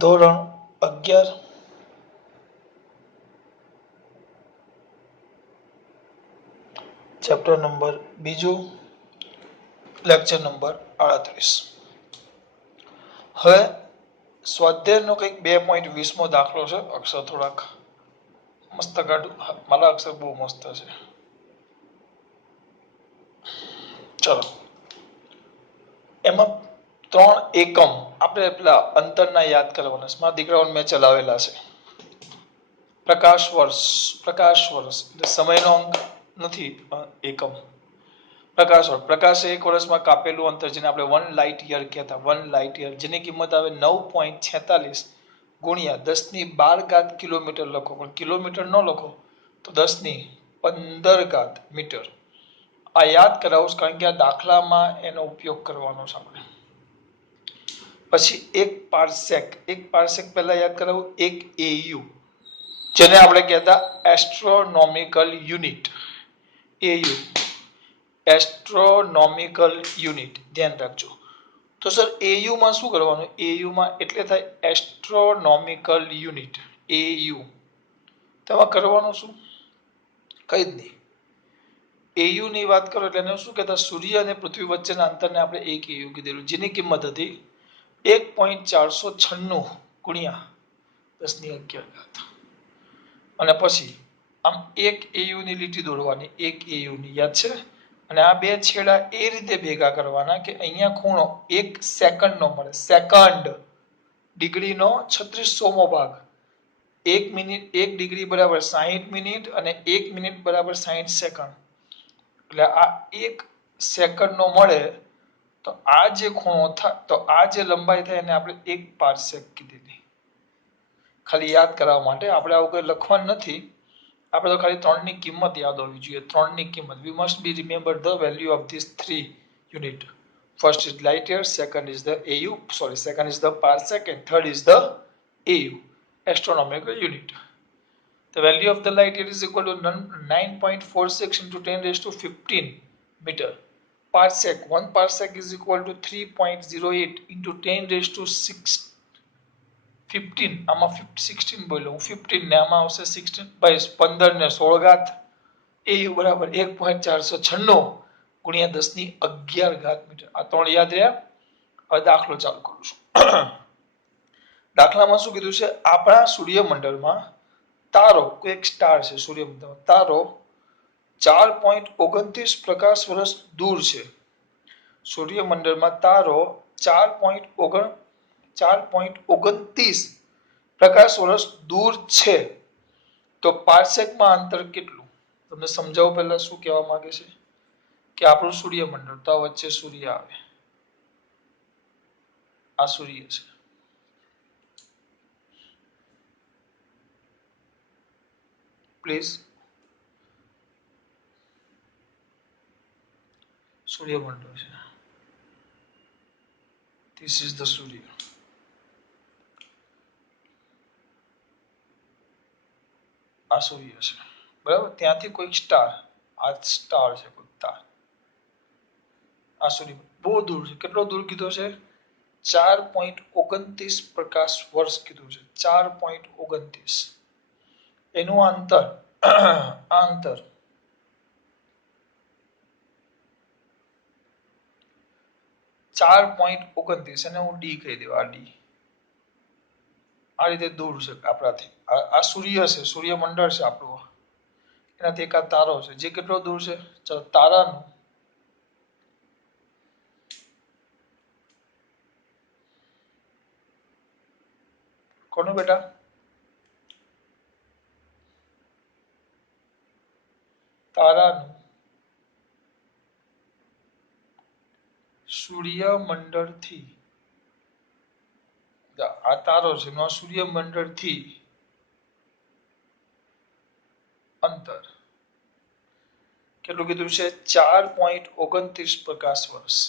ધોરણ 11 chapter number 2 lecture number 38 હવે સ્વાધ્યાયનો કંઈક 2.20મો દાખલો છે અક્ષર થોડાક મસ્ત કાઢું મારા અક્ષર બહુ મસ્ત છે ચલો એમાં 3 એકમ આપણે પેલા અંતરના યાદ કરવાના છે મારા દીકરાઓને મેં ચલાવેલા છે પ્રકાશ વર્ષ એટલે સમયનો અંક નથી એકમ પ્રકાશ એક વર્ષમાં કાપેલું અંતર જેને આપણે 1 લાઇટ યર કહેતા 1 લાઇટ યર જેની કિંમત આવે 9.46 ગુણ્યા 10⁻12 કિલોમીટર લખો પણ કિલોમીટર ન લખો તો 10⁻15 મીટર આ યાદ કરાવું કારણ કે આ દાખલામાં એનો ઉપયોગ કરવાનો છે આપણે પછી એક પાર્સેક પહેલા યાદ કરાવું એક એયુ જેને આપણે કહેતા astronomical unit AU astronomical unit ધ્યાન રાખજો તો સર એયુ માં શું કરવાનું એયુ માં એટલે થાય એસ્ટ્રોનોમિકલ યુનિટ એયુ તેમાં કરવાનું શું કઈ જ નહીં એયુ ની વાત કરો એટલે એને શું કહેતા સૂર્ય અને પૃથ્વી વચ્ચેના અંતરને આપણે એક એયુ કીધેલું જેની કિંમત હતી 1.496 ગુણ્યા 10⁻11 અને પછી આમ એક એયુ ની લીટી દોરવાની એક એયુ ની યાદ છે અને આ બે છેડા એ રીતે ભેગા કરવાના કે અહીંયા ખૂણો 1 સેકન્ડનો મળે સેકન્ડ ડિગ્રીનો 3600મો ભાગ 1 મિનિટ 1 ડિગ્રી બરાબર 60 મિનિટ અને 1 મિનિટ બરાબર 60 સેકન્ડ એટલે આ 1 સેકન્ડનો મળે તો આ જે ખૂણો થાય તો આ જે લંબાઈ થાય એને આપણે 1 પાર્સેક કીધી ખાલી યાદ કરાવવા માટે આપણે આવું કંઈ લખવાનું નથી આપણે તો ખાલી 3 ની કિંમત યાદ હોવી જોઈએ 3 ની કિંમત we must be remember the value of these 3 unit first is light year second is the second is the parsec and third is the AU astronomical unit the value of the light year is equal to 9.46 into 10 raised to 15 meter parsec 1 parsec is equal to 3.08 into 10 raised to 6 15 આમાં 16 બોલ્યો હું 15 ને આમાં આવશે 16 by 15 ને 16 ઘાત AU બરાબર 1.496 ગુણ્યા 10⁻11 મીટર આ ત્રણ યાદ રહ્યા હવે દાખલો ચાલુ કરું છું દાખલામાં શું કીધું છે આપણા સૂર્યમંડળમાં તારો એક સ્ટાર છે સૂર્યમંડળમાં તારો 4.29 પ્રકાશ વર્ષ દૂર છે સૂર્યમંડળમાં તારો 4.29 પ્રકાશ વર્ષ દૂર છે તો પાર્સેકમાં અંતર કેટલું તમને સમજાવું પહેલા શું કહેવા માંગે છે કે આપણું સૂર્યમંડળ તો વચ્ચે સૂર્ય આવે આ સૂર્ય છે પ્લીઝ સૂર્યમંડળ છે ધીસ ઇઝ ધ સૂર્ય આ સૂર્ય છે બરાબર ત્યાંથી કોઈ સ્ટાર આ સ્ટાર છે કોઈ તાર આ સૂર્ય બહુ દૂર છે કેટલો દૂર કીધો છે 4.29 પ્રકાશ વર્ષ કીધું છે 4.29 એનું અંતર અંતર 4.29 અને હું ડી કહી દેવા ડી આ રીતે દૂર છે આપણાથી આ સૂર્ય છે સૂર્યમંડળ છે આપણું એનાથી એક આ તારો છે જે કેટલો દૂર છે ચલો તારાનું કોનું બેટા તારાનું સૂર્યમંડળથી આ તારો છે એનો સૂર્યમંડળથી અંતર કેટલું કીધું છે 4.29 પ્રકાશ વર્ષ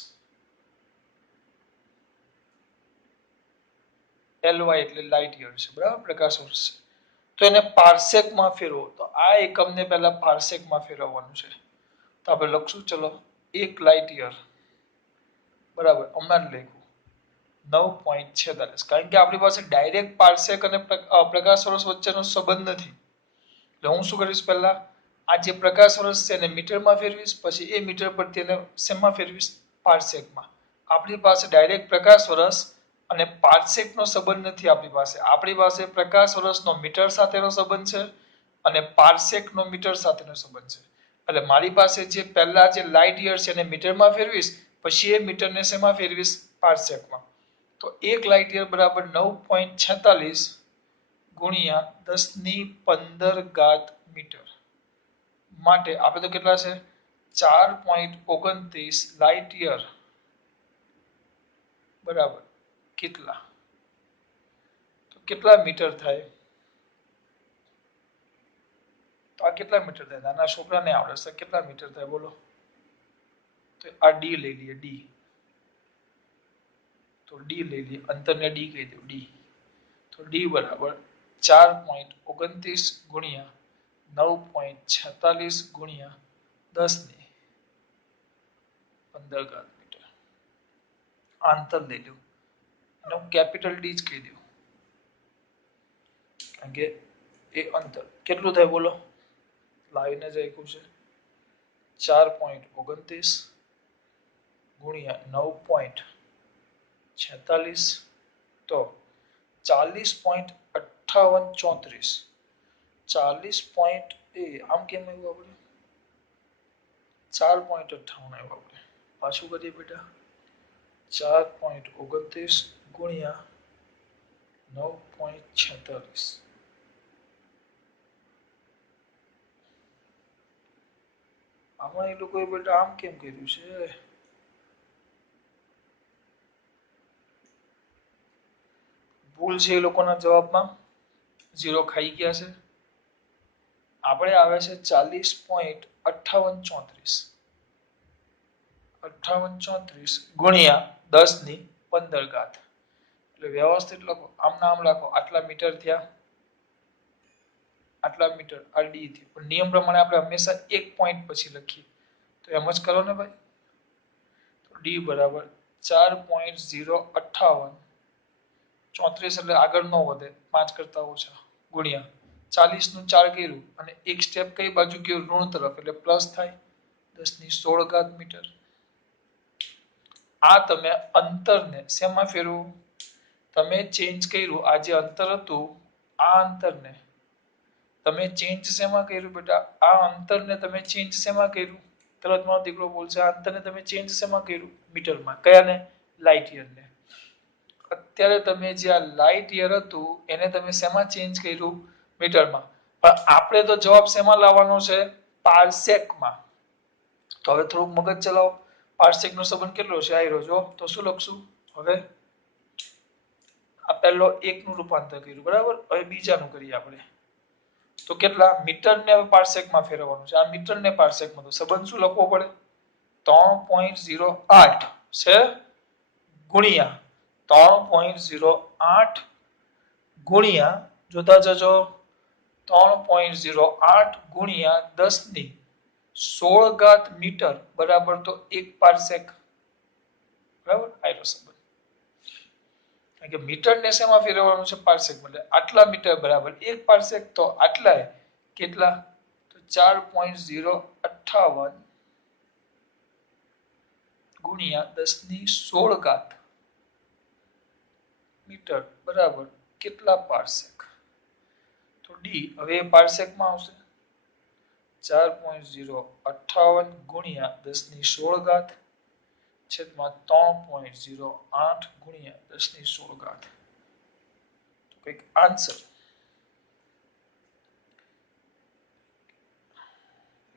LY એટલે લાઇટ યર છે બરાબર પ્રકાશ વર્ષ તો એને પાર્સેકમાં ફેરવો તો આ એકમને પહેલા પાર્સેકમાં ફેરવવાનું છે તો આપણે લખશું ચલો 1 લાઇટ યર બરાબર હમણાં જ લખ્યું 9.46 કારણ કે આપણી પાસે ડાયરેક્ટ પાર્સેક અને પ્રકાશ વર્ષ વચ્ચેનો સંબંધ નથી એટલે હું શું કરીશ પહેલા આ જે પ્રકાશ વર્ષ છે એને મીટરમાં ફેરવીશ પછી એ મીટર પરથી એને શેમાં ફેરવીશ પાર્સેકમાં આપણી પાસે ડાયરેક્ટ પ્રકાશ વર્ષ અને પાર્સેકનો સંબંધ નથી આપણી પાસે પ્રકાશ વર્ષનો મીટર સાથેનો સંબંધ છે અને પાર્સેકનો મીટર સાથેનો સંબંધ છે એટલે મારી પાસે જે પહેલા જે લાઇટ યર છે એને મીટરમાં ફેરવીશ પછી એ મીટરને શેમાં ફેરવીશ પાર્સેકમાં તો 1 લાઇટ યર બરાબર 9.46 ગુણ્યા 10⁻15 મીટર માટે આપણે તો કેટલા છે 4.29 લાઇટ યર બરાબર કેટલા તો કેટલા મીટર થાય તો આ કેટલા મીટર થાય નાના છોકરાને આવડે છે કેટલા મીટર થાય બોલો તો આ ડી લઈ લઈએ ડી તો ડી લઈ લઈએ અંતરને ડી કહી દઉં ડી તો ડી બરાબર 4.29 ગુણ્યા 9.46 ગુણ્યા 10⁻15 મીટર અંતર લઈ લો અને હું કેપિટલ ડી જ કહી દઉં કારણ કે એ અંતર કેટલું થાય બોલો લાવીને જ આપ્યું છે 4.29 ગુણ્યા 9.46 તો 40.5834 આમ કેમ આવ્યું આપણે 4.58 આવ્યું આપણે પાછું કરીએ બેટા 4.29 ગુણ્યા 9.46 આમાં એ લોકોએ બેટા આમ કેમ કર્યું છે ભૂલ છે એ લોકોના જવાબમાં 0 ખાઈ ગયા છે આપણે આવે છે 40.5834 ગુણ્યા 10⁻15 એટલે વ્યવસ્થિત લખો આમના આમ લખો આટલા મીટર થયા આટલા મીટર આ ડી થી પણ નિયમ પ્રમાણે આપણે હંમેશા એક પોઈન્ટ પછી લખીએ તો એમ જ કરો ને ભાઈ તો ડી બરાબર 4.058 34 એટલે આગળ ન વધે 5 કરતા ઓછા ગુણ્યા 40 નું 4 કર્યું અને એક સ્ટેપ કઈ બાજુ ગયું ઋણ તરફ એટલે પ્લસ થાય 10⁻16 મીટર આ તમે અંતરને શેમાં ફેરવું તમે ચેન્જ કર્યું આ જે અંતર હતું આ અંતરને તમે ચેન્જ શેમાં કર્યું બેટા આ અંતરને તમે ચેન્જ શેમાં કર્યું તરત મારો દીકરો બોલશે આ અંતરને તમે ચેન્જ શેમાં કર્યું મીટરમાં કયાને લાઇટ યરને અત્યારે તમે જે આ લાઇટ યર હતું એને તમે શેમાં ચેન્જ કર્યું મીટરમાં પણ આપણે તો જવાબ શેમાં લાવવાનો છે પાર્સેકમાં તો હવે થોડુંક મગજ ચલાવો પાર્સેકનો સંબંધ કેટલો છે આયરો જો તો શું લખશું હવે આ પહેલો 1 નું રૂપાંતર કર્યું બરાબર હવે બીજાનું કરીએ આપણે તો કેટલા મીટરને પાર્સેકમાં ફેરવવાનું છે આ મીટરને પાર્સેકમાં તો સંબંધ શું લખવો પડે 3.08 છે ગુણ્યા 3.08 ગુણ્યા જોતા જજો 3.08 ગુણ્યા 10⁻16 મીટર બરાબર તો 1 પાર્સેક બરાબર આયરો સંબંધ કારણ કે મીટરને શેમાં ફેરવવાનું છે પાર્સેક એટલે આટલા મીટર બરાબર 1 પાર્સેક તો આટલા કેટલા તો 4.058 ગુણ્યા 10⁻16 મીટર બરાબર કેટલા પાર્સેક તો ડી હવે પાર્સેકમાં આવશે 4.058 ગુણ્યા 10⁻16 છેદમાં 3.08 ગુણ્યા 10⁻16 તો કઈક આન્સર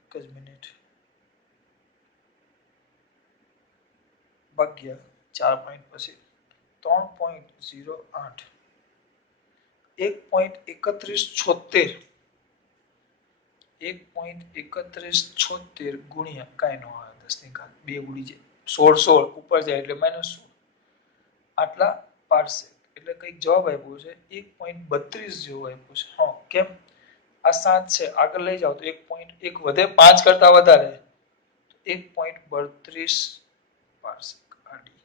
એક જ મિનિટ ભાગ્યા 4 પોઈન્ટ પછી 3.08 1.3176 1.3176 ગુણ્યા કાંઈ નો આવે 10⁻⁴ 2 ઉડી જાય 16 ઉપર જાય એટલે -16 આટલા પાર્સેક એટલે કઈક જવાબ આપ્યો છે 1.32 જેવો આપ્યો છે હા કેમ આ 7 છે આગળ લઈ જાવ તો 1.1 વધે 5 કરતા વધારે 1.32 પાર્સેક આડી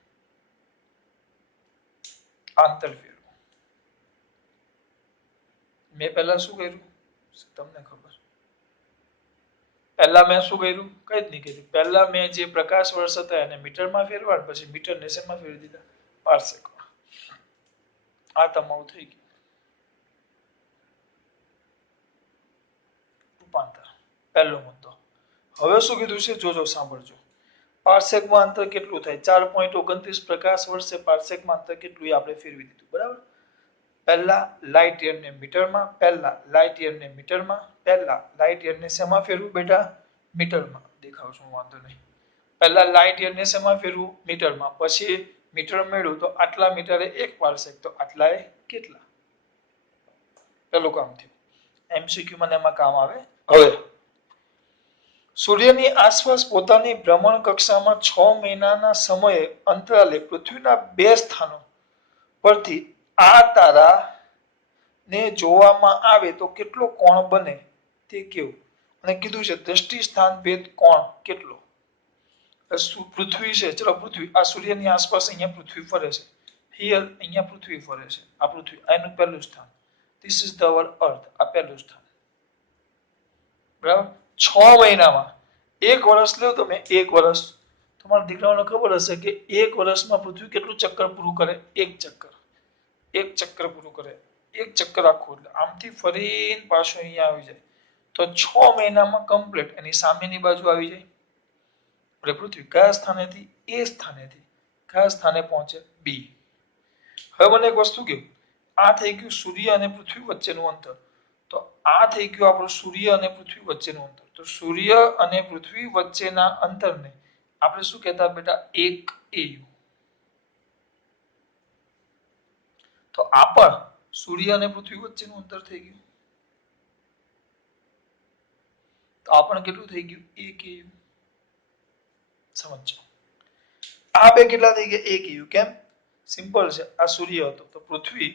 આંતર ફેરવો. મેં પહેલા શું કર્યું તમને ખબર? પહેલા મેં શું કર્યું? કઈ જ નહીં કર્યું. પહેલા મેં જે પ્રકાશ વર્ષ હતા એને મીટરમાં ફેરવા, પછી મીટરને શેમાં ફેરવી દીધા? પાર્સેકમાં. આ તમારું થઈ ગયું રૂપાંતર. પહેલો મુદ્દો. હવે શું કીધું છે જોજો, સાંભળજો. પાર્સેકમાં અંતર કેટલું થાય? 4.29 પ્રકાશ વર્ષે પાર્સેકમાં અંતર કેટલું એ આપણે ફેરવી દીધું. બરાબર. પહેલા લાઇટ યરને મીટરમાં, પહેલા લાઇટ યરને મીટરમાં, પહેલા લાઇટ યરને શેમાં ફેરવું બેટા? મીટરમાં. દેખાવશું, વાંધો નહીં. પહેલા લાઇટ યરને શેમાં ફેરવું? મીટરમાં. પછી મીટર મેળવ્યું તો આટલા મીટરે 1 પાર્સેક, તો આટલાએ કેટલા? પેલું કામ થયું. એમસીક્યુ મને એમાં કામ આવે. હવે સૂર્યની આસપાસ પોતાની ભ્રમણ કક્ષામાં 6 મહિનાના સમયે અંતરાલે પૃથ્વીના 2 સ્થાનો પરથી આ તારા ને જોવામાં આવે તો કેટલો કોણ બને તે કેવું? અને કીધું છે દ્રષ્ટિ સ્થાન ભેદ કોણ કેટલો? પૃથ્વી છે, ચલો પૃથ્વી આ સૂર્યની આસપાસ અહીંયા પૃથ્વી ફરે છે. હિયર અહીંયા પૃથ્વી ફરે છે. આ પૃથ્વી એનું પહેલું સ્થાન. ધીસ ઇઝ ધ અવર અર્થ. આ પહેલું સ્થાન. બરાબર. 6 મહિનામાં 1 વર્ષ લો તમે, 1 વર્ષ. તમારા દીકરાઓને ખબર હશે કે 1 વર્ષમાં પૃથ્વી કેટલું ચક્કર પૂરું કરે? 1 ચક્કર. 1 ચક્કર પૂરું કરે. 1 ચક્કર આખું, એટલે આમથી ફરીને પાછું અહીંયા આવી જાય તો 6 મહિનામાં કમ્પ્લીટ એની સામેની બાજુ આવી જાય. એટલે પૃથ્વી કયા સ્થાનેથી? એ સ્થાનેથી કયા સ્થાને પહોંચે? બી. હવે મને એક વસ્તુ કહો, આ થઈ ગયું સૂર્ય અને પૃથ્વી વચ્ચેનું અંતર. તો આ થઈ ગયું આપણું સૂર્ય અને પૃથ્વી વચ્ચેનું અંતર. તો સૂર્ય અને પૃથ્વી વચ્ચેના અંતરને આપણે શું કહેતા બેટા? 1 AU. તો આ પણ સૂર્ય અને પૃથ્વી વચ્ચેનું અંતર થઈ ગયું. તો આ પણ કેટલું થઈ ગયું? 1 AU. સમજો. આ બે કેટલા થઈ ગયા? 1 AU. કેમ? સિમ્પલ છે. આ સૂર્ય હતો તો પૃથ્વી,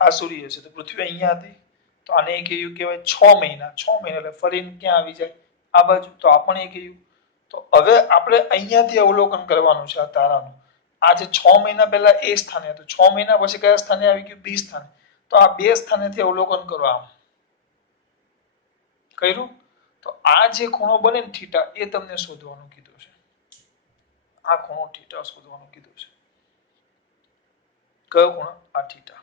આ સૂર્ય છે તો પૃથ્વી અહીંયા હતી, તો આને 1 AU કહેવાય. 6 મહિના, 6 મહિના એટલે ફરીને ક્યાં આવી જાય? આ બાજુ. તો આ પણ 1 AU. તો હવે આપણે અહીંયાથી અવલોકન કરવાનું છે આ તારાનું. આ જે 6 મહિના પહેલા એ સ્થાને હતું, 6 મહિના પછી કયા સ્થાને આવી ગયું? બી સ્થાને. તો આ બે સ્થાનેથી અવલોકન કરો. આમ કર્યું. તો આ જે ખૂણો બને ને થીટા, એ તમને શોધવાનું કીધું છે. આ ખૂણો થીટા શોધવાનું કીધું છે. કયો ખૂણો? આ થીટા.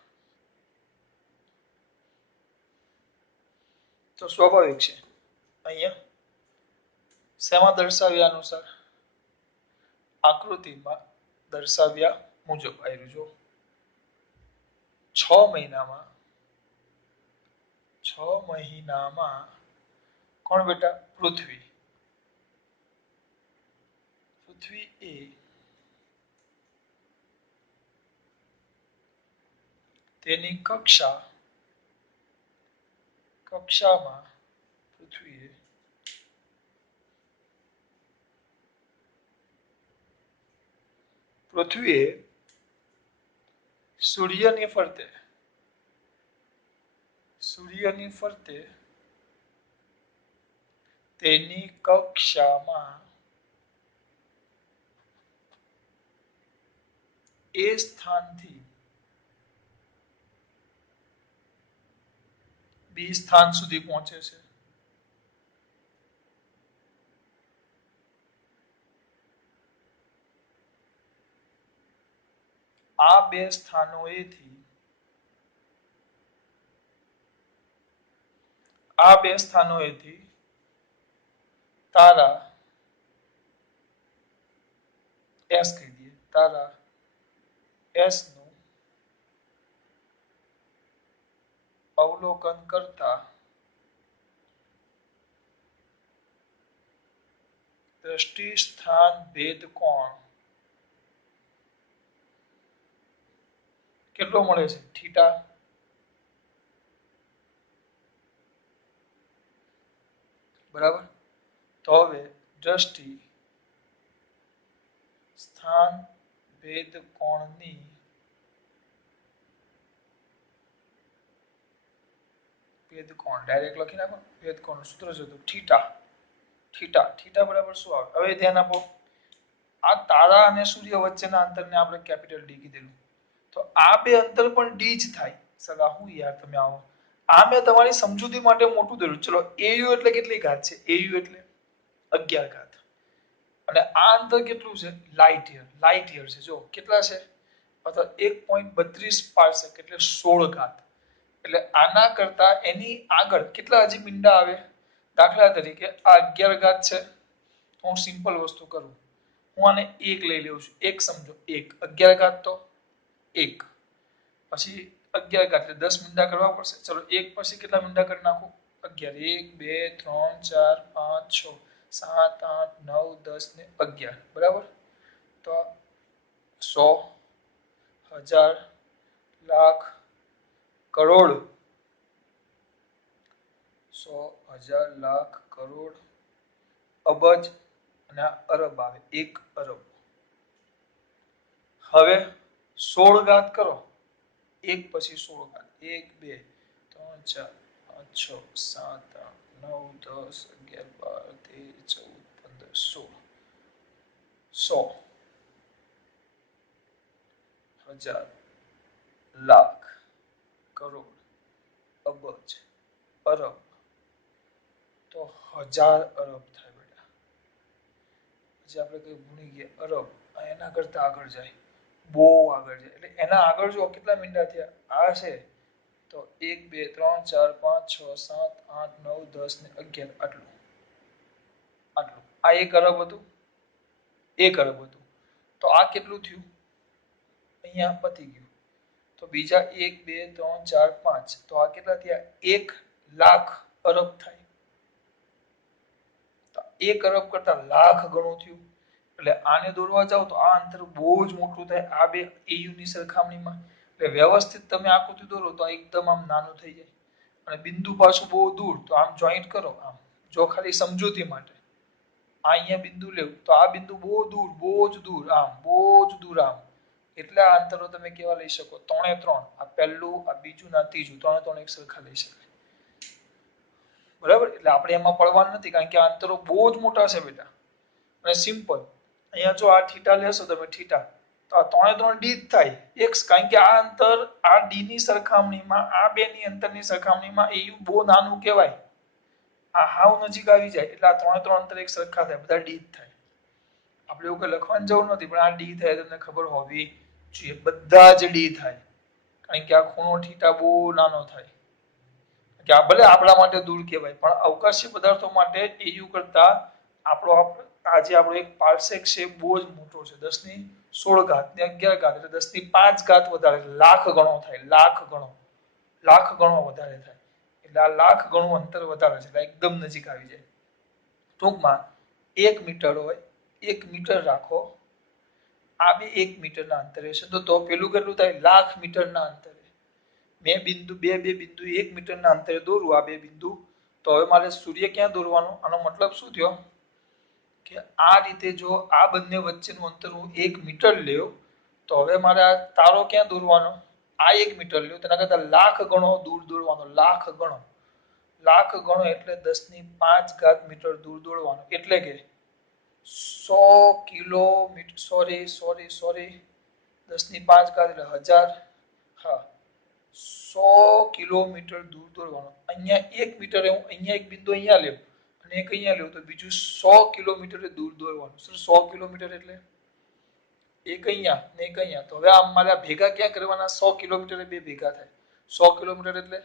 તો સ્વાભાવિક છે અહીંયા શેમાં દર્શાવ્યા અનુસાર? આકૃતિમાં દર્શાવ્યા મુજબ આવ્યું. જો 6 મહિનામાં કોણ બેટા? પૃથ્વી. પૃથ્વી એ તેની કક્ષામાં પૃથ્વીએ સૂર્યની ફરતે તેની કક્ષામાં એ સ્થાનથી બી સ્થાન સુધી પહોંચે છે. આ બે સ્થાનોએથી તારા એસ કહી દઈએ, તારા એસ નું અવલોકન કરતા દ્રષ્ટિ સ્થાન ભેદ કોણ કેટલો મળે છે? થીટા. બરાબર. તો હવે દ્રષ્ટિ સ્થાન ભેદ કોણની ડાયરેક્ટ લખી નાખો. ભેદ કોણ સૂત્ર છે તો થીટા. થીટા બરાબર શું આવે? હવે ધ્યાન આપો. આ તારા અને સૂર્ય વચ્ચેના અંતરને આપણે કેપિટલ ડી કીધેલું. તો આ બે અંતર પણ ડી જ થાય. સગા હું યાર તમે આવો. આ મેં તમારી સમજૂતી માટે મોટું દોર્યું. ચલો એયુ એટલે કેટલી ઘાત છે? એયુ એટલે 11 ઘાત. અને આ અંતર કેટલું છે? Light year. લાઇટ યર છે. જો કેટલા છે? અથવા 1.32 પાર્સેક એટલે 16 ઘાત. એટલે આના કરતા એની આગળ કેટલા હજી મીંડા આવે? દાખલા તરીકે આ 11 ઘાત છે. હું સિમ્પલ વસ્તુ કરું. હું આને 1 લઈ લઉં છું. 1 સમજો. 1 11 ઘાત તો 1. પછી 11 ઘાત એટલે 10 મીંડા કરવા પડશે. ચલો 1 પછી કેટલા મીંડા કરી નાખું? 11 1 2 3 4 5 6 7 8 9 10 ને 11. બરાબર? તો 100 1000 લાખ કરોડ 100 1000 લાખ કરોડ અબજ અને આ અરબ આવે 1 અરબ. હવે 16 ઘાત કરો. 1 પછી 16 ઘાત 1 2 3 4 5 6 7 8 9 10 11 12 13 14 15 16 100 1000 લાખ કરોડ અબજ અરબ. તો 1000 અરબ થાય બેટા. પછી આપણે કઈ ભૂલી ગયા અરબ. એના કરતા આગળ જાય, બહુ આગળ જાય. એટલે એના આગળ જો કેટલા મીંડા થયા? આ છે તો 1 2 3 4 5 6 7 8 9 10 ને 11. આટલું આટલું. આ 1 અરબ હતું. 1 અરબ હતું. તો આ કેટલું થયું? અહીંયા પતી ગયું. તો બીજા 1 2 3 4 5. તો આ કેટલા થયા? 1 લાખ અરબ થાય. તો 1 અરબ કરતા લાખ ગણું થયું. એટલે આને દોરવા જાવ તો આ અંતર બહુ જ મોટું થાય આ બે એયુ ની સરખામણીમાં. એટલે વ્યવસ્થિત તમે આકૃતિ દોરો તો એકદમ આમ નાનું થઈ જાય. અને બિંદુ પાછું બહુ દૂર તો આમ જોઈન્ટ કરો. આમ જો ખાલી સમજૂતી માટે આ અહીંયા બિંદુ લેવું તો આ બિંદુ બહુ દૂર, બહુ જ દૂર, આમ બહુ જ દૂર આમ. એટલે આ અંતરો તમે કેવા લઈ શકો? 3 3. આ પહેલું, આ બીજું ને આ ત્રીજું. 3 3 એક સરખા લઈ શકાય. બરાબર? એટલે આપણે એમાં પડવાનું નથી કારણ કે આ અંતરો બહુ જ મોટા છે બેટા. અને સિમ્પલ અહીંયા જો આ થીટા લેશો તમે થીટા તો આ 3 3 ડી જ થાય. એક કારણ કે આ અંતર આ ડી ની સરખામણીમાં આ બે ની અંતરની સરખામણીમાં એયુ બહુ નાનું કહેવાય. આ હાવ નજીક આવી જાય એટલે આ 3 3 અંતર એક સરખા થાય. બધા ડી જ થાય. આપણે એવું કઈ લખવાની જરૂર નથી પણ આ ડી થાય તમને ખબર હોવી જોઈએ. બધા જ ડી થાય કારણ કે આ ખૂણો થીટા બહુ નાનો થાય. કે આ ભલે આપણા માટે દૂર કહેવાય પણ અવકાશી પદાર્થો માટે એયુ કરતા આજે આપણો એક પાર્સેક છે બહુ જ મોટો છે. 10 ની 16 ઘાત ને 11 ઘાત એટલે 10 ની 5 ઘાત વધારે. લાખ ગણો થાય. લાખ ગણો. લાખ ગણો વધારે થાય. એટલે આ લાખ ગણું અંતર વધારે છે. એટલે એકદમ નજીક આવી જાય. ટૂંકમાં 1 મીટર હોય 1 મીટર રાખો. આ બે 1 મીટરના અંતરે છે તો પેલું કેટલું થાય? લાખ મીટરના અંતરે. બે બિંદુ 1 મીટરના અંતરે દોરું આ બે બિંદુ. તો હવે મારે સૂર્ય ક્યાં દોરવાનો? આનો મતલબ શું થયો કે આ રીતે જો આ બંને વચ્ચેનું અંતર હું 1 મીટર લેવ તો હવે મારે આ તારો ક્યાં દોરવાનો? આ 1 મીટર લ્યો તેના કરતા લાખ ગણો દૂર દોરવાનો. લાખ ગણો. લાખ ગણો એટલે 10 ની 5 ઘાત મીટર દૂર દોરવાનો. એટલે કે 100 કિલોમીટર સોરી 10 ની 5 ઘાત એટલે 1000. હા 100 કિલોમીટર દૂર દોરવાનો. અહીંયા 1 મીટરે હું અહીંયા એક બિંદુ અહીંયા લેવું અને એક અહીંયા લેવું તો બીજું 100 કિલોમીટર દૂર દોરવાનું. 100 કિલોમીટર એટલે એક અહીંયા ને એક અહીંયા. તો હવે આ મારે ભેગા ક્યાં કરવાના? 100 કિલોમીટર બે ભેગા થાય. 100 કિલોમીટર એટલે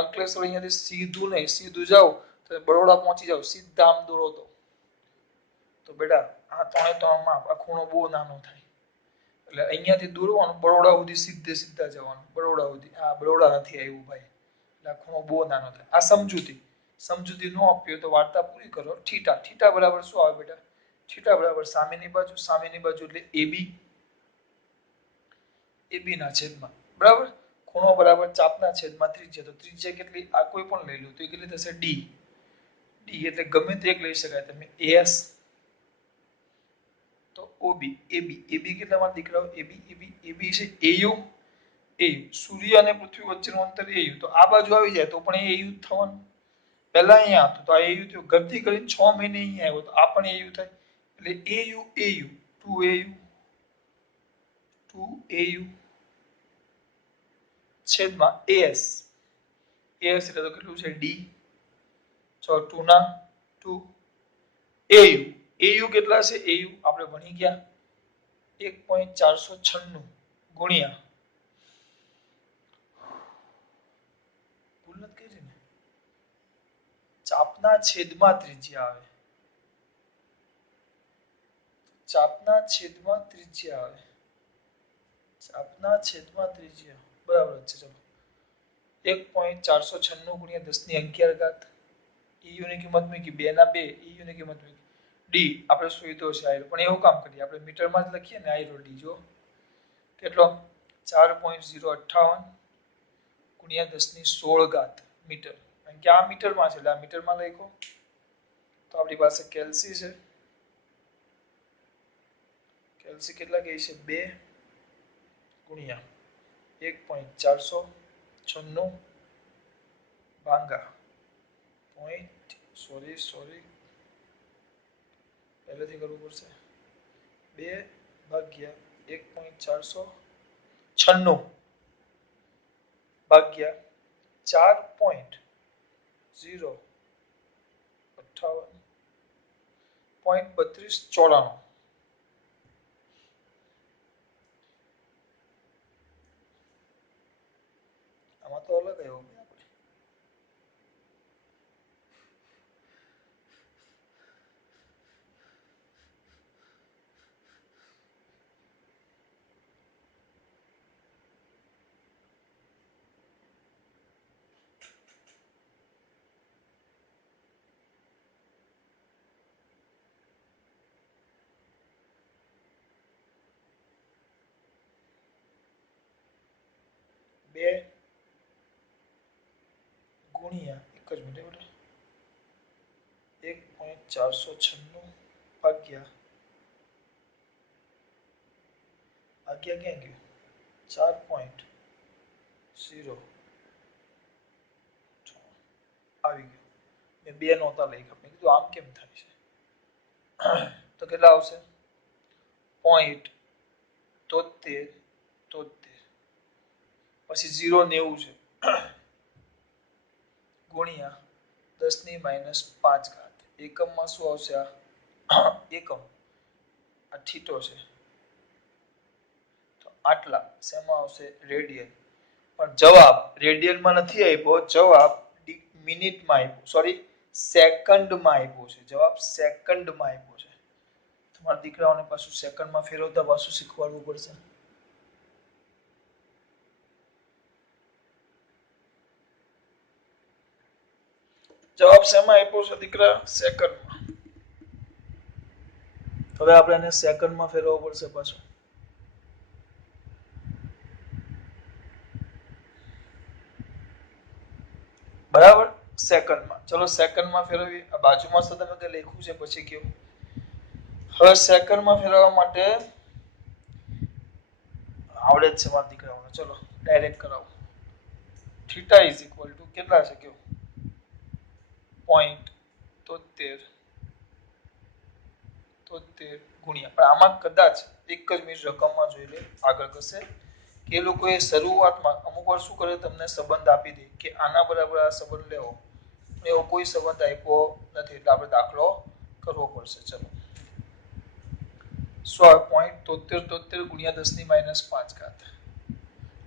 અંકલેશ્વર અહીંયાથી સીધું નહીં, સીધું જાવ તો બરોડા પહોંચી જાવ. સીધા આમ દોરો તો બેટા આ 3 3 માં આ ખૂણો બહુ નાનો થાય. એટલે અહીંયાથી દોરવાનું બરોડા સુધી સીધા જવાનું. બરોડા સુધી. આ બરોડા નથી આવ્યું ભાઈ. એટલે આ ખૂણો બહુ નાનો થાય. આ સમજૂતી નો આપ્યો તો વાર્તા પૂરી કરો. થીટા. થીટા બરાબર શું આવે બેટા? થીટા બરાબર સામેની બાજુ. સામેની બાજુ એટલે AB. AB ના છેદમાં બરાબર. ખૂણો બરાબર ચાપના છેદમાં ત્રિજ્યા. તો ત્રિજ્યા કેટલી? આ કોઈ પણ લઈ લો તો એ કેટલી થશે? D. D એટલે ગમે તે એક લઈ શકાય તમે. AS તો OB. AB કેટલામાં દીકરાઓ? AB છે AU. સૂર્ય અને પૃથ્વી વચ્ચેનું અંતર AU. તો આ બાજુ આવી જાય તો પણ એ AU જ થવાનું. પહેલા અહીંયા હતું તો આ AU થયું. ગતિ કરીને 6 મહિને અહીંયા આવ્યો તો આ પણ AU થાય. એટલે AU 2au છેદમાં as એટલે તો કેટલું છે d 2 ના 2 au કેટલા છે au આપણે ભણી ગયા 1.496 ગુણ્યા ભૂલ નથી કરી ને ચાપના છેદમાં ત્રિજ્યા આવે ચાપના છેદમાં ત્રિજ્યા આવે ચાપના છેદમાં ત્રિજ્યા બરાબર છે ચલો 1.496 ગુણ્યા 10 ની 11 ઘાત eu ની કિંમત મૂકી 2 ના 2 eu ની કિંમત મૂકી d આપણે શોધ્યો છે આયરો પણ એવું કામ કરીએ આપણે મીટરમાં જ લખીએ ને આયરો d જો કેટલો 4.058 ગુણ્યા 10 ની 16 ઘાત મીટર કારણ કે આ મીટરમાં છે એટલે આ મીટરમાં લખો તો આપણી પાસે કેલ્સી છે કેલ્સી કેટલા કહે છે 2 ગુણ્યા 1.496 ભાંગા પહેલેથી કરવું પડશે 2 ભાગ્યા 1.496 ભાગ્યા 4.058.3294 આમાં તો અલગ આવ્યો આપણે બે ગુણ્યા એક જ મિનિટ બેટા 1.496 ભાગ્યા ક્યાં ગયું 4.0 આવી ગયું મેં બે નહોતા લખ્યા મેં કીધું આમ કેમ થાય છે તો કેટલા આવશે 0.73 પછી 0.90 છે ગુણ્યા 10 ની -5 ઘાત એકમમાં શું આવશે આ એકમ આ થીટો છે તો આટલા શેમાં આવશે રેડિયન પણ જવાબ રેડિયનમાં નથી આપ્યો જવાબ મિનિટમાં આપ્યો સોરી સેકન્ડમાં આપ્યો છે જવાબ સેકન્ડમાં આપ્યો છે તમારા દીકરાઓને પાછું સેકન્ડમાં ફેરવતા પાછું શીખવાડવું પડશે જવાબ શેમાં આપ્યો છે દીકરા સેકન્ડમાં હવે આપણે એને સેકન્ડમાં ફેરવવો પડશે પાછું બરાબર સેકન્ડમાં ચલો સેકન્ડમાં ફેરવીએ આ બાજુમાં તો તમે કે લખ્યું છે પછી કયો હવે સેકન્ડમાં ફેરવવા માટે આવડે જ છે મારા દીકરાઓને ચલો ડાયરેક્ટ કરાવો થીટા ઇઝ ઇક્વલ ટુ કેટલા છે કયો 0.73 ગુણ્યા પણ આમાં કદાચ એક જ મિનિટ રકમમાં જોઈ લે આગળ કશે કે એ લોકોએ શરૂઆતમાં અમુક વાર શું કરે તમને સંબંધ આપી દે કે આના બરાબર આ સંબંધ લેવો એવો કોઈ સંબંધ આપ્યો નથી એટલે આપણે દાખલો કરવો પડશે ચલો 0.73 ગુણ્યા 10 ની -5 ઘાત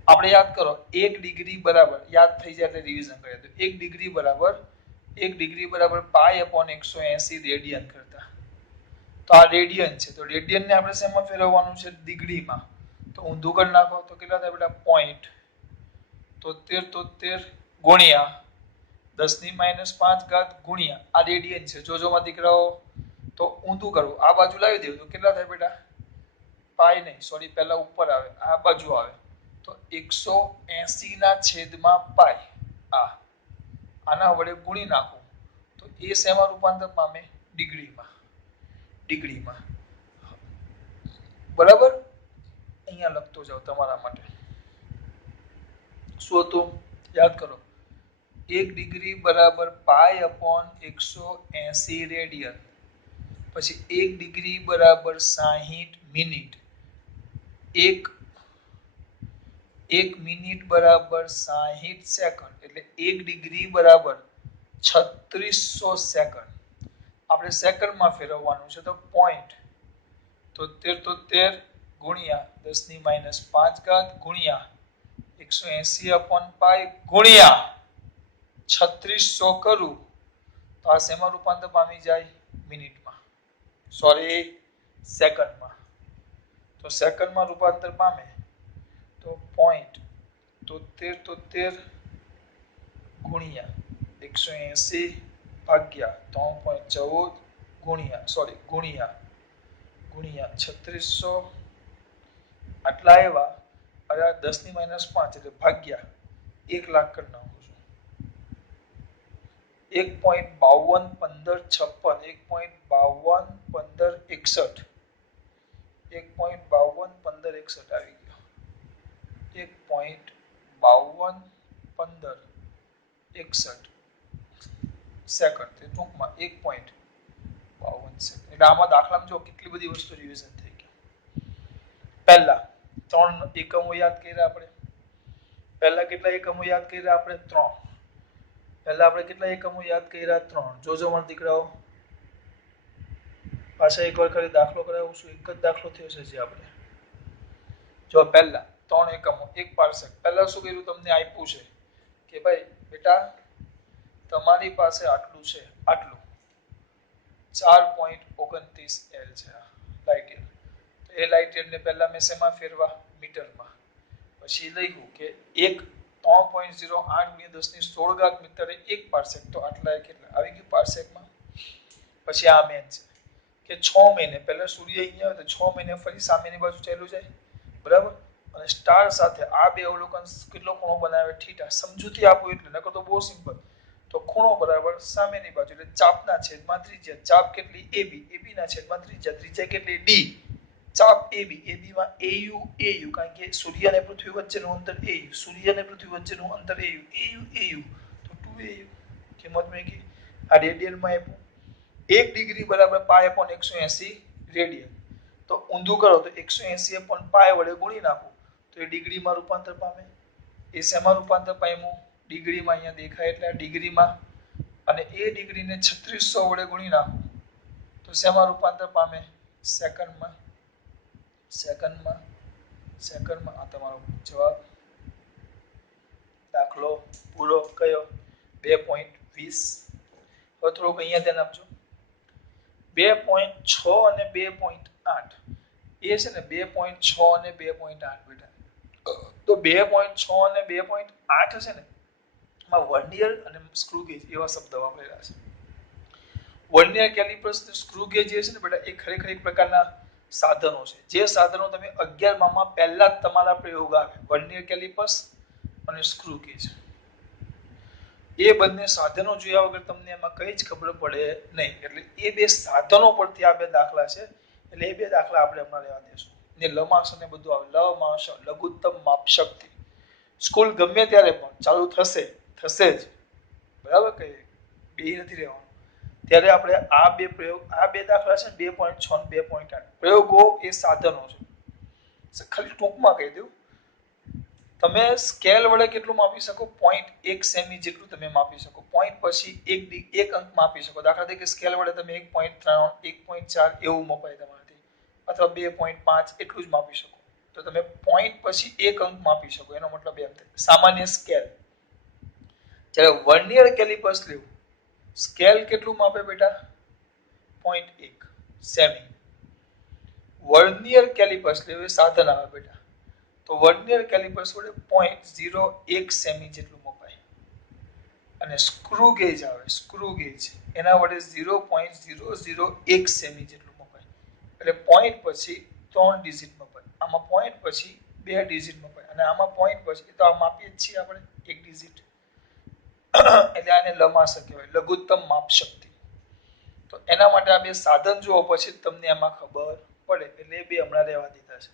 આપણે યાદ કરો 1 ડિગ્રી બરાબર યાદ થઈ જાય એટલે રિવિઝન કરીએ તો 1 ડિગ્રી બરાબર પાઈ અપોન 180 રેડિયન કરતા તો આ રેડિયન છે તો રેડિયન ને આપણે શેમાં ફેરવવાનું છે ડિગ્રીમાં તો ઊંધું કરી નાખો તો કેટલા થાય બેટા 0.73 ગુણ્યા 10 ની -5 ઘાત ગુણ્યા આ રેડિયન છે જોજોમાં દીકરાઓ તો ઊંધું કરવું આ બાજુ લાવી દેવું તો કેટલા થાય બેટા પાઈ નહીં સોરી પહેલા ઉપર આવે આ બાજુ આવે તો 180 ના છેદમાં પાઈ આના વડે ગુણી નાખો તો એ શેમાં રૂપાંતર પામે ડિગ્રીમાં બરાબર અહીંયા લખતો જાવ તમારા માટે શું હતું યાદ કરો 1 ડિગ્રી બરાબર પાઈ અપોન 180 રેડિયન પછી 1 ડિગ્રી બરાબર 60 મિનિટ, 1 મિનિટ બરાબર 60 સેકન્ડ, એટલે 1 ડિગ્રી બરાબર 3600 સેકન્ડ. આપણે સેકન્ડમાં ફેરવવાનું છે તો પોઈન્ટ 73 ગુણ્યા 10⁻5 ગુણ્યા 180/π ગુણ્યા 3600 કરું તો આ શેમાં રૂપાંતર પામી જાય? મિનિટમાં, સોરી સેકન્ડમાં. તો સેકન્ડમાં રૂપાંતર પામે તો પોઈન્ટ 73 ગુણ્યા 180 ભાગ્યા 3.14 ગુણ્યા 3600 આટલા આવ્યા. હવે 10⁻5 એટલે ભાગ્યા 1 લાખ કરી નાખું છું. 1.521556, 1.521561, 1.521561 આવી ગયો. 1.521561 સેકન્ડ, તે ટૂંકમાં 1.52 સેકન્ડ. એટલે આમાં દાખલામાં જો કેટલી બધી વસ્તુ રિવિઝન થઈ ગઈ. પહેલા 3 એકમો યાદ કર્યા આપણે. પહેલા કેટલા એકમો યાદ કર્યા આપણે? 3. પહેલા આપણે કેટલા એકમો યાદ કર્યા? 3. જોજો મારા દીકરાઓ, પાછા એકવાર કરી દાખલો કરાવું છું. એક જ દાખલો થયો છે જે આપણે જો પહેલા 3 એકમો 1 પાર્સેક. પહેલા શું કર્યું? તમને આપ્યું છે કે ભાઈ બેટા તમારી પાસે આટલું છે, આટલું 4.29 L છે લાઇટ યર. તો એ લાઇટ યરને પહેલા મેં શેમાં ફેરવા? મીટરમાં. પછી લખ્યું કે 3.08 × 10⁻16 મીટર એ 1 પાર્સેક. તો આટલા કેટલા આવી ગયું પાર્સેકમાં. પછી આ મેન છે કે 6 મહિને પહેલા સૂર્ય અહીંયા આવે તો 6 મહિને ફરી સામેની બાજુ ચાલ્યું જાય, બરાબર. અને સ્ટાર સાથે આ બે અવલોકન કેટલો ખૂણો બનાવે? થીટા. સમજૂતી આપું એટલે, નકર તો બહુ સિમ્પલ. તો ખૂણો બરાબર સામેની બાજુ એટલે ચાપના છેદમાં ત્રિજ્યા. ચાપ કેટલી? AB. AB ના છેદમાં ત્રિજ્યા. ત્રિજ્યા કેટલી? D. ચાપ AB. AB માં AU કારણ કે સૂર્ય અને પૃથ્વી વચ્ચેનું અંતર AU. સૂર્ય અને પૃથ્વી વચ્ચેનું અંતર AU તો 2AU. કિંમત મેકી. આ રેડિયનમાં આપ્યું. 1 ડિગ્રી બરાબર π/180 રેડિયન. તો ઊંધું કરો તો 180/π વડે ગુણી નાખો તો એ ડિગ્રીમાં રૂપાંતર પામે. એ શેમાં રૂપાંતર પામ્યું? ડિગ્રીમાં. અહીંયા દેખાય એટલે ડિગ્રીમાં. અને એ ડિગ્રીને 3600 વડે ગુણી નાખો તો શેમાં રૂપાંતર પામે? સેકન્ડમાં. સેકન્ડમાં આ તમારો જવાબ. દાખલો પૂરો. કયો? 2.20. હવે થોડુંક અહીંયા ધ્યાન આપજો. 2.6 અને 2.8 એ છે ને 2.6 અને 2.8 બેટા. તો 2.6 અને 2.8 હશે ને એમાં વર્નિયર અને સ્ક્રૂ ગેજ એવા શબ્દ વાપરેલા છે. વર્નિયર કેલિપર્સ અને સ્ક્રૂ ગેજ જે છે ને બેટા એ ખરેખર એક પ્રકારના સાધનો છે. જે સાધનો તમે 11 માં પહેલા જ તમારા પ્રયોગ આવે. વર્નિયર કેલિપર્સ અને સ્ક્રૂ ગેજ એ બંને સાધનો જોયા વગર તમને એમાં કઈ જ ખબર પડે નહીં. એટલે એ બે સાધનો પરથી આ બે દાખલા છે. એટલે એ બે દાખલા આપણે હમણાં લેવા દેશું. ને લમાસ અને બધું આવે. લમાસ લઘુત્તમ માપ શક્તિ. સ્કૂલ ગમે ત્યારે પણ ચાલુ થશે જ, બરાબર. કે બે નથી રહેવાનું. ત્યારે આપણે આ બે પ્રયોગ, આ બે દાખલા છે 2.6 અને 2.8 પ્રયોગો એ સાધનો છે. ખાલી ટૂંકમાં કહી દઉં, તમે સ્કેલ વડે કેટલું માપી શકો? 0.1 સેમી જેટલું તમે માપી શકો. પોઈન્ટ પછી એક અંક માપી શકો. દાખલા તરીકે સ્કેલ વડે તમે 1.3 1.4 એવું મપાય તમારાથી, અથવા 2.5 એટલું જ માપી શકો. તો તમે પોઈન્ટ પછી એક અંક માપી શકો. એનો મતલબ એમ થાય સામાન્ય સ્કેલ. જ્યારે વર્નિયર કેલિપર્સ લેવું, સ્કેલ કેટલું માપે બેટા? 0.1 સેમી. વર્નિયર કેલિપર્સ લેવું એ સાધન આવે બેટા. તો વર્નિયર કેલિપર્સ વડે 0.01 સેમી જેટલું મપાય. અને સ્ક્રૂ ગેજ આવે, સ્ક્રૂ ગેજ એના વડે 0.001 સેમી જેટલું મપાય. એટલે પોઈન્ટ પછી 3 ડિજિટ મપાય. આમાં પોઈન્ટ પછી 2 ડિજિટ મપાય. અને આમાં પોઈન્ટ પછી તો આ માપીએ જ છીએ આપણે 1 ડિજિટ. એટલે આને લમાસ કહેવાય, લઘુત્તમ માપ શક્તિ. તો એના માટે આ બે સાધન જુઓ પછી તમને એમાં ખબર પડે. એટલે એ બે હમણાં રહેવા દીધા છે.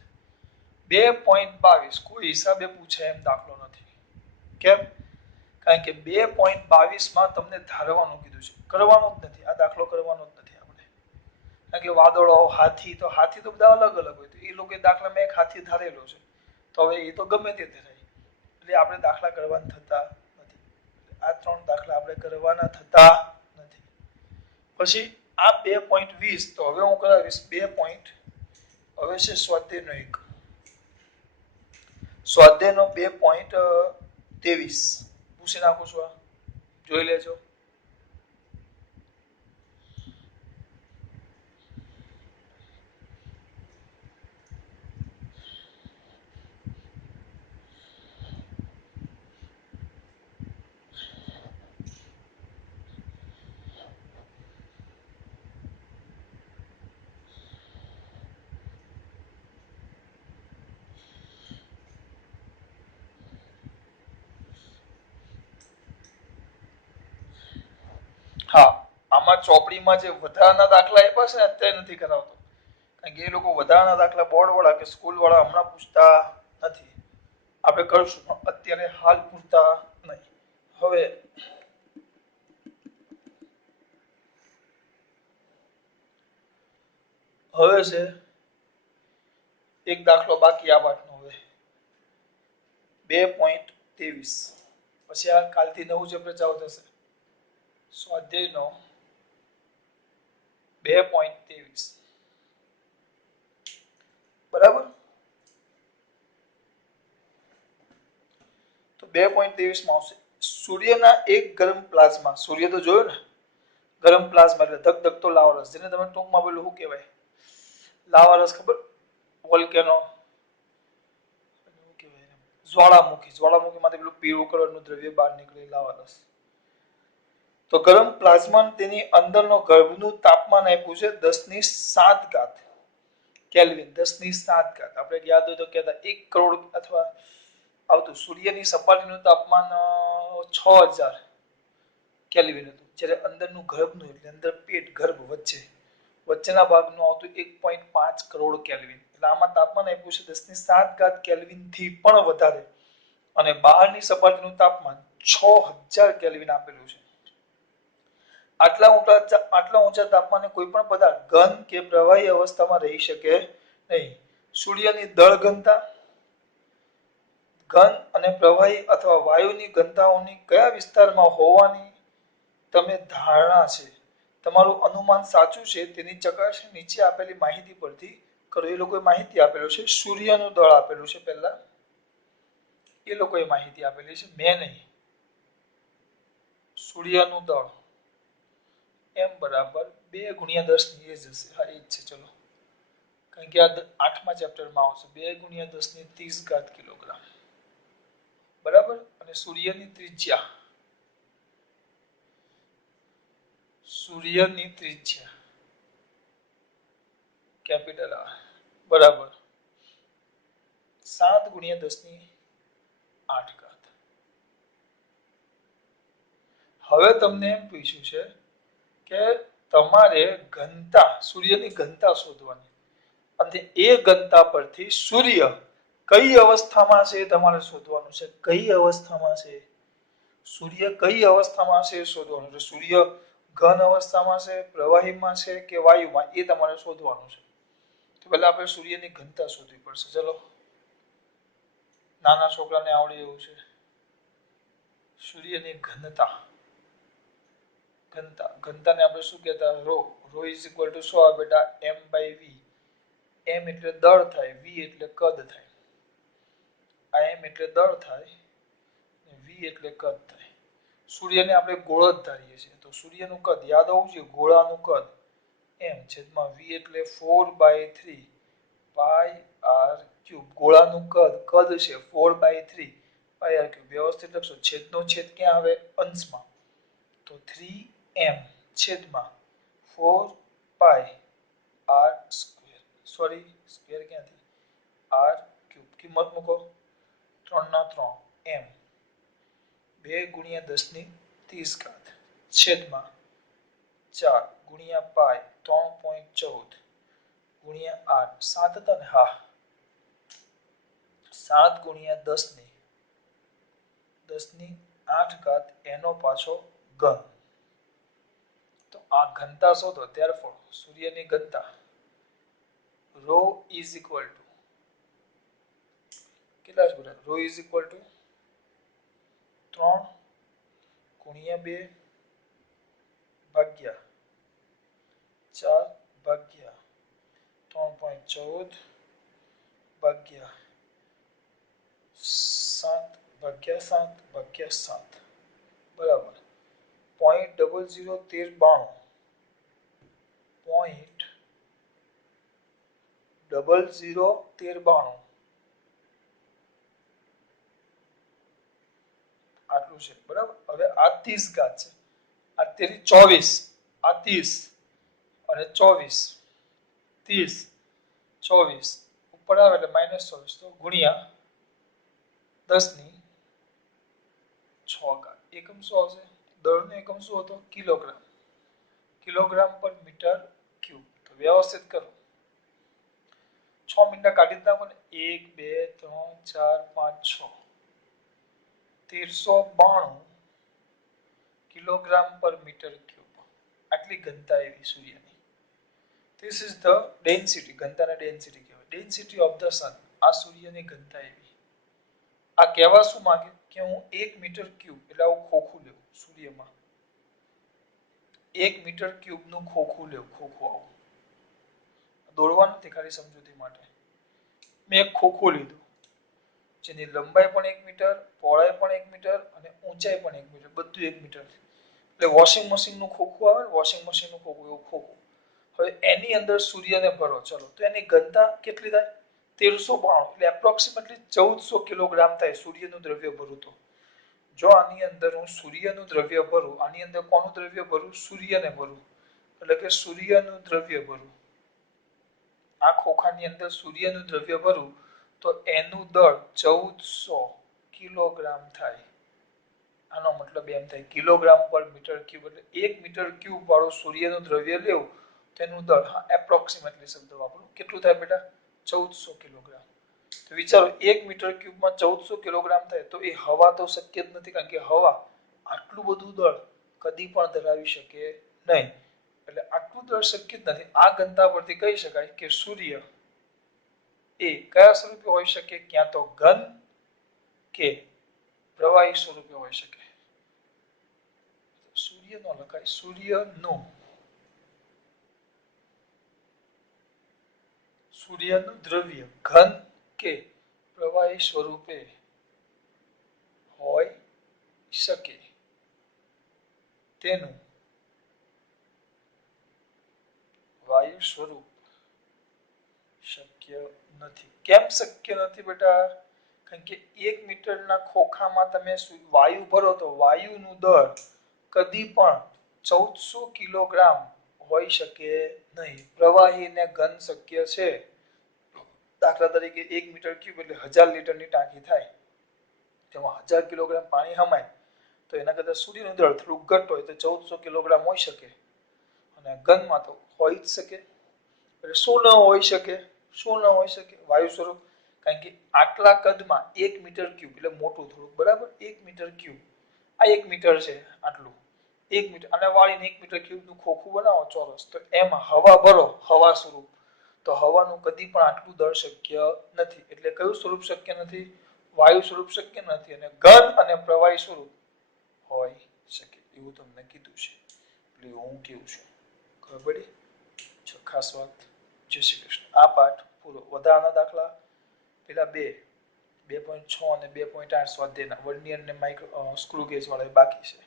2.22 કોઈ હિસાબે પૂછાય એમ દાખલો નથી. કેમ? કારણ કે 2.22 માં તમને ધારવાનું કીધું છે, કરવાનો જ નથી. આ દાખલો કરવાનો જ નથી આપણે. કારણ કે વાદળો, હાથી તો બધા અલગ અલગ હોય. તો એ લોકો દાખલામાં એક હાથી ધારેલો છે, તો હવે એ તો ગમે તે ધરાય, એટલે આપણે દાખલા કરવાના થતા નથી. આ 3 દાખલા આપણે કરવાના થતા નથી. પછી આ 2.20, તો હવે હું કરાવીશ 2 પોઈન્ટ. હવે છે સ્વાધ્યાયનો એક, સ્વાધ્યાયનો 2.23 પૂછી નાખું છું. આ જોઈ લેજો. હા, આમાં ચોપડીમાં જે વધારાના દાખલા આપ્યા છે ને તે નથી કરાવતો, કારણ કે એ લોકો વધારાના દાખલા બોર્ડ વાળા કે સ્કૂલ વાળા હમણાં પૂછતા નથી. આપણે કરશું પણ અત્યારે હાલ પૂરતા નહીં. હવે છે એક દાખલો બાકી આ પાઠનો. હવે 2.23 પછી આ કાલથી નવું ચેપ્ટર ચાલુ થશે. સ્વાધ્યાયનો 2.23 બરાબર. તો 2.23 માં આવશે સૂર્યના એક ગરમ પ્લાઝમા. સૂર્ય તો જોયો ને, ગરમ પ્લાઝમા એટલે ધગધગતો લાવારસ, જેને તમે ટૂંકમાં પેલું શું કહેવાય, લાવારસ ખબર, વોલ્કેનો, જ્વાળામુખી. જ્વાળામુખીમાંથી પેલું પીળું કલરનું દ્રવ્ય બહાર નીકળે, લાવારસ. તો ગરમ પ્લાઝમા તેની અંદરનો ગર્ભનું તાપમાન આપ્યું છે 10⁷ કેલ્વિન. 10⁷. આપણે યાદ હોય તો કહેતા 1 કરોડ અથવા આવતું. સૂર્યની સપાટીનું તાપમાન 6000 કેલ્વિન હતું, જ્યારે અંદરનું ગર્ભનું એટલે અંદર પેટ, ગર્ભ વચ્ચેના ભાગનું આવતું 1.5 કરોડ કેલ્વિન. એટલે આમાં તાપમાન આપ્યું છે 10⁷ કેલ્વિન થી પણ વધારે, અને બહારની સપાટીનું તાપમાન 6000 કેલ્વિન આપેલું છે. આટલા ઊંચા તાપમાને કોઈ પણ પદાર્થ ઘન કે પ્રવાહી અવસ્થામાં રહી શકે નહીં. સૂર્યની દળ ઘનતા, ઘન અને પ્રવાહી અથવા વાયુની ઘનતાઓની કયા વિસ્તારમાં હોવાની તમે ધારણા છે, તમારું અનુમાન સાચું છે તેની ચકાસણી નીચે આપેલી માહિતી પરથી કરો. એ લોકોએ માહિતી આપેલું છે. સૂર્યનું દળ આપેલું છે. પહેલા એ લોકોએ માહિતી આપેલી છે, મેં નહીં. સૂર્યનું દળ m બરાબર 2 × 10 ની એજ હશે. હા, એ જ છે. ચલો, કારણ કે આ 8મા ચેપ્ટરમાં આવશે. 2 × 10⁻30 કિલોગ્રામ બરાબર. અને સૂર્યની ત્રિજ્યા કેપિટલ R બરાબર 7 × 10⁸. હવે તમને એમ પૂછ્યું છે કે તમારે ઘનતા, સૂર્યની ઘનતા શોધવાની, અને એ ઘનતા પરથી સૂર્ય કઈ અવસ્થામાં છે તમારે શોધવાનું છે. કઈ અવસ્થામાં છે સૂર્ય, કઈ અવસ્થામાં છે શોધવાનું છે. સૂર્ય ઘન અવસ્થામાં છે, પ્રવાહીમાં છે કે વાયુમાં, એ તમારે શોધવાનું છે. તો પહેલા આપણે સૂર્યની ઘનતા શોધવી પડશે. ચલો, નાના છોકરાને આવડે એવું છે. સૂર્યની ઘનતા, ઘનતાને આપણે શું કહેતા, રો. શું આવે બેટા, m/v. m એટલે દળ થાય, v એટલે કદ થાય. આ m એટલે દળ થાય, v એટલે કદ થાય. સૂર્યને આપણે ગોળ જ ધારીએ છીએ, તો સૂર્યનું કદ યાદ હોવું જોઈએ. ગોળાનું કદ m/v એટલે 4/3 πr³. ગોળાનું કદ છે 4/3 πr³. વ્યવસ્થિત લખશો. છેદનો છેદ ક્યાં આવે, અંશમાં, તો 3m છેદમાં 4πr². સોરી, સ્ક્વેર ક્યાંથી, r³. કિંમત મૂકો, 3/3 m. 2 × 10⁻30 છેદમાં 4 × π 3.14 × r. 7 હતા ને, હા, 7 × 10⁸ એનો પાછો ઘન. તો આ ઘનતા શોધો therefore સૂર્યની ઘનતા rho is equal to કેટલા છે બેટા rho is equal to 3 ગુણ્યા 2 ભાગ્યા 4 ભાગ્યા 3.14 ભાગ્યા 7 ભાગ્યા 7 ભાગ્યા 7 બરાબર 0.001392 0.001392 આટલું છે બરાબર હવે આ 30 ઘાત છે આ તેરી 24 આ 30 અને 24 30 24 ઉપર આવે એટલે -24 તો ગુણ્યા 10 ની 6 ઘાત એકમ શું આવશે દળનો એકમ શું હતો કિલોગ્રામ કિલોગ્રામ પર મીટર ક્યુબ તો વ્યવસ્થિત કરો 6 મિનિટ કાઢી નાખો ને 1 2 3 4 5 6 1392 કિલોગ્રામ પર મીટર ક્યુબ આટલી ઘનતા એવી સૂર્યની ધીસ ઇઝ ધ ડેન્સિટી ઘનતાના ડેન્સિટી કહેવાય ડેન્સિટી ઓફ ધ સન આ સૂર્યની ઘનતા એવી આ કહેવા શું માંગે કે હું 1 મીટર ક્યુબ એટલે આવું ખોખું લેવું સૂર્યમાં 1 મીટર ક્યુબ નું ખોખું લેવું ખોખું આવું દોડવાનું નથી ખાલી સમજૂતી માટે મેં એક ખોખું લીધું જેની લંબાઈ પણ 1 મીટર પહોળાઈ પણ 1 મીટર અને ઊંચાઈ પણ 1 મીટર બધું 1 મીટર એટલે વોશિંગ મશીન નું ખોખું આવે ને વોશિંગ મશીન નું ખોખું એવું ખોખું હવે એની અંદર સૂર્યને ભરો ચલો તો એની ઘનતા કેટલી થાય 1392 એટલે એપ્રોક્સિમેટલી 1400 કિલોગ્રામ થાય સૂર્યનું દ્રવ્ય ભરું તો જો આની અંદર હું સૂર્યનું દ્રવ્ય ભરું આની અંદર કોનું દ્રવ્ય ભરું સૂર્યને ભરું એટલે કે સૂર્યનું દ્રવ્ય ભરું આ ખોખાની અંદર સૂર્યનું દ્રવ્ય ભરું તો એનું દળ 1400 કિલોગ્રામ થાય આનો મતલબ એમ થાય કિલોગ્રામ પર મીટર ક્યુબ એટલે 1 મીટર ક્યુબ વાળું સૂર્યનું દ્રવ્ય લેવું તેનું દળ હા એપ્રોક્સિમેટલી શબ્દ વાપરું કેટલું થાય બેટા 1400 કિલોગ્રામ તો વિચારો 1 મીટર ક્યુબમાં 1400 કિલોગ્રામ થાય તો એ હવા તો શક્ય જ નથી કારણ કે હવા આટલું બધું દળ કદી પણ ધરાવી શકે નહીં એટલે આટલું દળ શક્ય જ નથી આ ઘનતા પરથી કહી શકાય કે સૂર્ય એ કયા સ્વરૂપે હોઈ શકે ક્યાં તો ઘન કે પ્રવાહી સ્વરૂપે હોઈ શકે સૂર્યનો લખાય સૂર્યનું દ્રવ્ય ઘન કે પ્રવાહી સ્વરૂપે હોઈ શકે તેનું વાયુ સ્વરૂપ શક્ય નથી કેમ શક્ય નથી બેટા કારણ કે 1 મીટરના ખોખામાં તમે વાયુ ભરો તો વાયુનું દળ કદી પણ 1400 કિલોગ્રામ હોઈ શકે નહીં પ્રવાહીને ઘન શક્ય છે દાખલા તરીકે 1 મીટર ક્યુબ એટલે 1000 લીટરની ટાંકી થાય તેમાં 1000 કિલોગ્રામ પાણી હમાય તો એના કરતા સૂર્યનું દળ થોડું ઘટ હોય તો 1400 કિલોગ્રામ હોઈ શકે અને ઘનમાં તો હોઈ જ શકે એટલે શું ન હોઈ શકે વાયુ સ્વરૂપ કારણ કે આટલા કદમાં 1 મીટર ક્યુબ એટલે મોટું થોડું બરાબર 1 મીટર ક્યુબ આ 1 મીટર છે આટલું 1 મીટર અને વાળીને 1 મીટર ક્યુબનું ખોખું બનાવો ચોરસ તો એમાં હવા ભરો હવા સ્વરૂપ તો હવાનું કદી પણ આટલું દળ શક્ય નથી એટલે કયું સ્વરૂપ શક્ય નથી વાયુ સ્વરૂપ શક્ય નથી અને ઘન અને પ્રવાહી સ્વરૂપ હોય શકે એવું તમને કીધું છે એટલે હું કેવું છું ખબર પડી ખાસ વાત જય શ્રી કૃષ્ણ આ પાઠ પૂરો વધારાના દાખલા પેલા 2.6 અને 2.8 સ્વાધ્યાયના વર્નિયર ને માઇક્રો સ્ક્રૂ ગેજ વાળા બાકી છે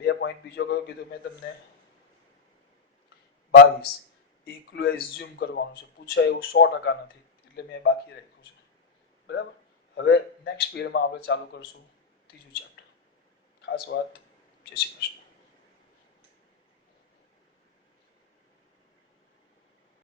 2 પોઈન્ટ બીજો કયો કીધું મેં તમને 22 એકલું એઝ્યુમ કરવાનું છે પૂછાય એવું 100% નથી એટલે મેં બાકી રાખ્યું છે બરાબર હવે નેક્સ્ટ પીરિયડમાં આપણે ચાલુ કરશું ત્રીજું ચેપ્ટર ખાસ વાત જય શ્રી કૃષ્ણ